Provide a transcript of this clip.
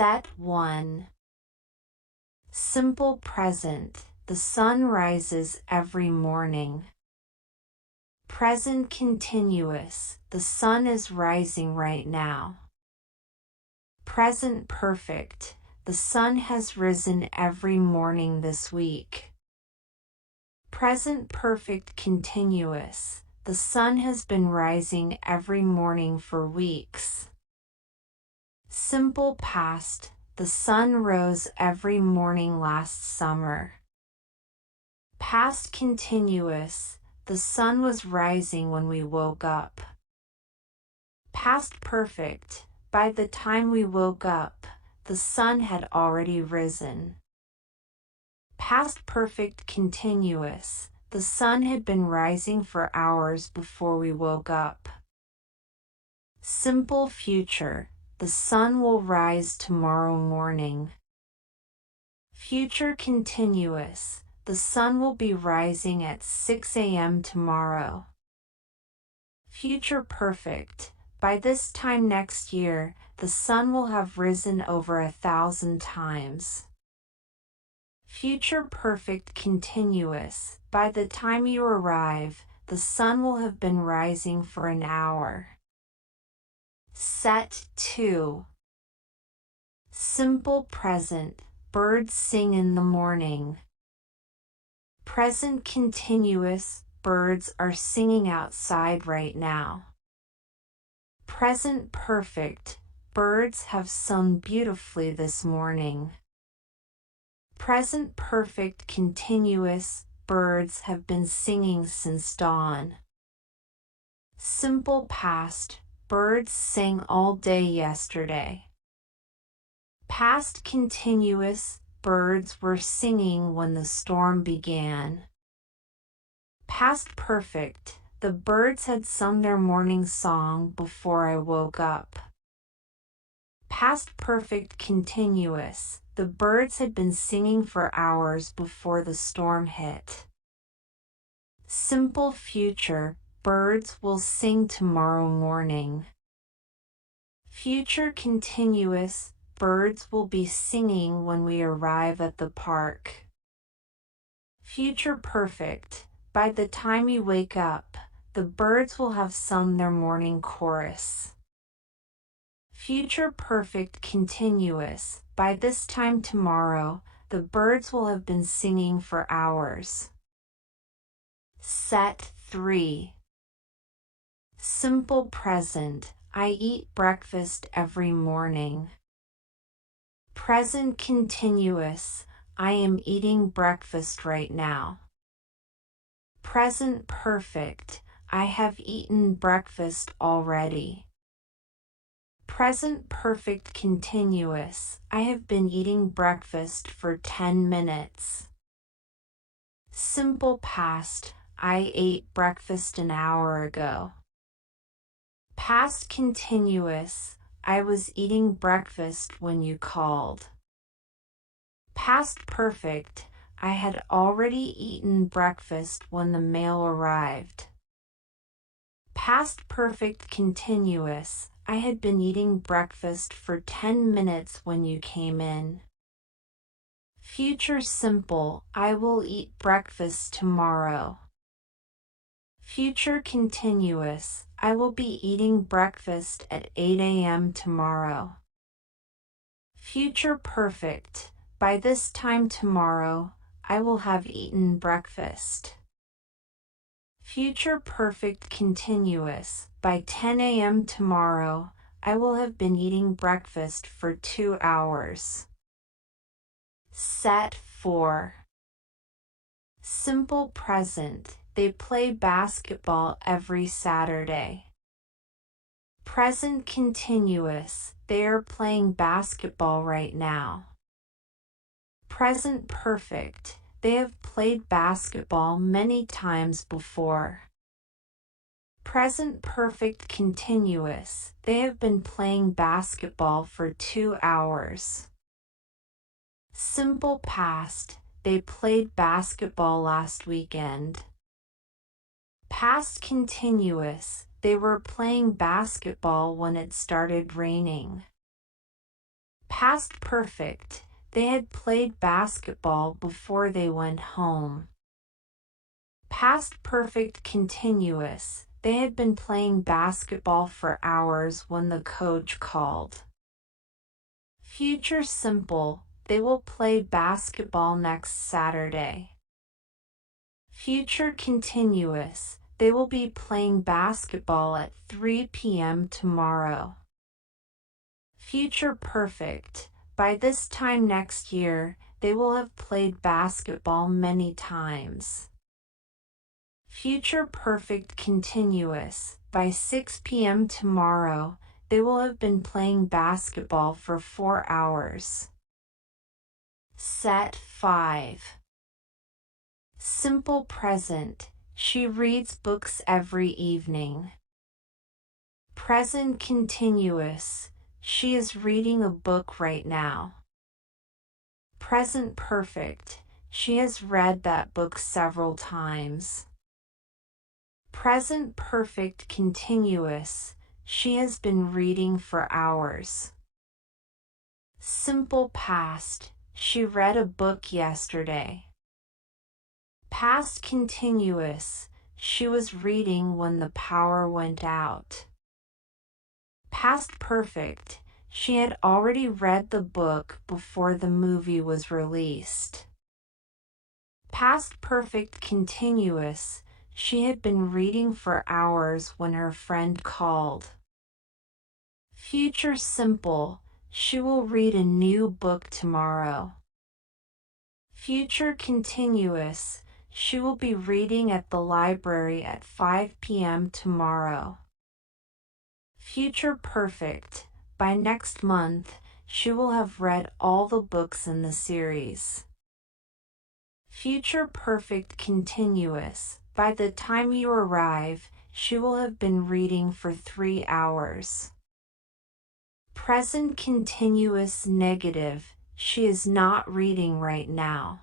Set 1. Simple present. The sun rises every morning. Present continuous. The sun is rising right now. Present perfect. The sun has risen every morning this week. Present perfect continuous. The sun has been rising every morning for weeks. Simple past. The sun rose every morning last summer. Past continuous. The sun was rising when we woke up. Past perfect. By the time we woke up, the sun had already risen. Past perfect continuous. The sun had been rising for hours before we woke up. Simple future. The sun will rise tomorrow morning. Future continuous. The sun will be rising at 6 a.m. tomorrow. Future perfect. By this time next year, the sun will have risen over 1,000 times. Future perfect continuous. By the time you arrive, the sun will have been rising for an hour. Set 2. Simple present. Birds sing in the morning. Present continuous. Birds are singing outside right now. Present perfect. Birds have sung beautifully this morning. Present perfect continuous. Birds have been singing since dawn. Simple past. Birds sang all day yesterday. Past continuous. Birds were singing when the storm began. Past perfect. The birds had sung their morning song before I woke up. Past perfect continuous. The birds had been singing for hours before the storm hit. Simple future. Birds will sing tomorrow morning. Future continuous. Birds will be singing when we arrive at the park. Future perfect. By the time you wake up, the birds will have sung their morning chorus. Future perfect continuous. By this time tomorrow, the birds will have been singing for hours. Set 3. Simple present. I eat breakfast every morning. Present continuous. I am eating breakfast right now. Present perfect. I have eaten breakfast already. Present perfect continuous. I have been eating breakfast for 10 minutes. Simple past. I ate breakfast an hour ago. Past continuous. I was eating breakfast when you called. Past perfect. I had already eaten breakfast when the mail arrived. Past perfect continuous. I had been eating breakfast for 10 minutes when you came in. Future simple. I will eat breakfast tomorrow. Future continuous. I will be eating breakfast at 8 a.m. tomorrow. Future perfect. By this time tomorrow, I will have eaten breakfast. Future perfect continuous. By 10 a.m. tomorrow, I will have been eating breakfast for 2 hours. Set 4. Simple present. They play basketball every Saturday. Present continuous. They are playing basketball right now. Present perfect. They have played basketball many times before. Present perfect continuous. They have been playing basketball for 2 hours. Simple past. They played basketball last weekend. Past continuous. They were playing basketball when it started raining. Past perfect, they had played basketball before they went home. Past perfect continuous, they had been playing basketball for hours when the coach called. Future simple, they will play basketball next Saturday. Future continuous, they will be playing basketball at 3 p.m. tomorrow. Future perfect, by this time next year, they will have played basketball many times. Future perfect continuous, by 6 p.m. tomorrow, they will have been playing basketball for 4 hours. Set 5. Simple present, she reads books every evening. Present continuous, she is reading a book right now. Present perfect, she has read that book several times. Present perfect continuous, she has been reading for hours. Simple past, she read a book yesterday. Past continuous, she was reading when the power went out. Past perfect, she had already read the book before the movie was released. Past perfect continuous, she had been reading for hours when her friend called. Future simple, she will read a new book tomorrow. Future continuous, she will be reading at the library at 5 p.m. tomorrow. Future perfect, by next month, she will have read all the books in the series. Future perfect continuous, by the time you arrive, she will have been reading for 3 hours. Present continuous negative, she is not reading right now.